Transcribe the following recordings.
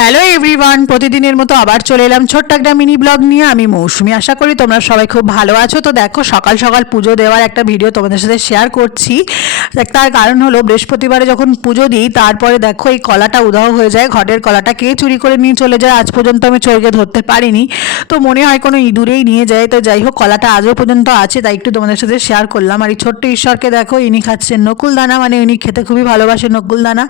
Hello everyone প্রতিদিনের মতো আবার চলে এলাম ছোট্ট একটা মিনি ব্লগ নিয়ে। আমি মৌসুমি। আশা করি তোমরা সবাই খুব ভালো আছো। তো দেখো, সকাল সকাল পুজো দেওয়ার একটা ভিডিও তোমাদের সাথে শেয়ার করছি। তার কারণ হলো বৃহস্পতিবারে যখন পুজো দিই, তারপরে দেখো এই কলাটা উধাও হয়ে যায়। ঘটের কলাটা কে চুরি করে নিয়ে চলে যায়? আজ পর্যন্ত আমি চোরকে ধরতে পারিনি। তো মনে হয় কোনো ইঁদুরেই নিয়ে যায়। তো যাই হোক, কলাটা আজও পর্যন্ত আছে, তাই একটু তোমাদের সাথে শেয়ার করলাম। আর এই ছোট্ট ঈশ্বরকে দেখো, ইনি খাচ্ছেন নকুল দানা মানে উনি খেতে খুবই ভালোবাসে নকুল দানা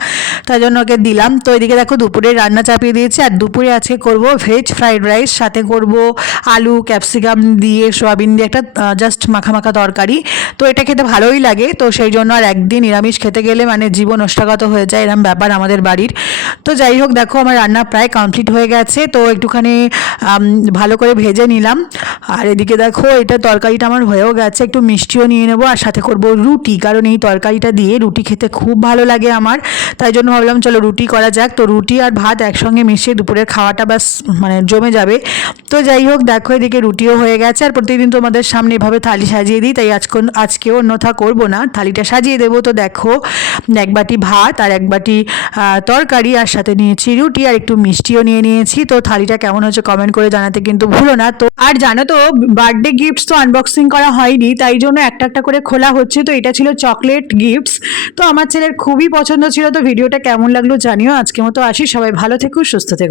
তাই জন্য ওকে দিলাম। তো এদিকে দেখো দুপুরে রান্না চাপিয়ে দিয়েছি। আর দুপুরে আজকে করব ভেজ ফ্রাইড রাইস সাথে করব আলু ক্যাপসিকাম দিয়ে সোয়াবিন দিয়ে একটা জাস্ট মাখা মাখা তরকারি। তো এটা খেতে ভালোই লাগে। তো সেই জন্য আর একদিন নিরামিষ খেতে গেলে মানে জীবন অষ্টাগত হয়ে যায় এরম ব্যাপার আমাদের বাড়ির। তো যাই হোক, দেখো আমার রান্না প্রায় কমপ্লিট হয়ে গেছে। তো একটুখানি ভালো করে ভেজে নিলাম। আর এদিকে দেখো, এটা তরকারিটা আমার হয়েও গেছে। একটু মিষ্টিও নিয়ে নেব আর সাথে করব রুটি। কারণ এই তরকারিটা দিয়ে রুটি খেতে খুব ভালো লাগে আমার। তাই জন্য ভাবলাম, চলো রুটি করা যাক। তো রুটি আর ভাত একসঙ্গে মিশিয়ে দুপুরের খাওয়াটা ব্যাস মানে জমে যাবে। তো যাই হোক, দেখো এদিকে রুটিও হয়ে গেছে। আর প্রতিদিন তোমাদের সামনে এভাবে থালি সাজিয়ে দিই, তাই আজকে, আজকেও অন্যথা করব না। থালিটা সাজিয়ে দেবো। তো দেখো, এক বাটি ভাত আর এক বাটি তরকারি, আর সাথে নিয়েছি রুটি আর একটু মিষ্টিও নিয়ে নিয়েছি। তো থালিটা কেমন হচ্ছে কমেন্ট করে জানাতে কিন্তু ভুলো না। তো, আর জানো তো বার্থডে গিফটস তো আনবক্সিং করা হয়নি, তাই জন্য একটা একটা করে খোলা হচ্ছে। তো এটা ছিল চকলেট গিফটস তো আমার ছেলের খুবই পছন্দ ছিল। তো ভিডিওটা কেমন লাগল জানিও। আজকে মতো আসি। সবাই ভালো থেকো সুস্থ থেকো।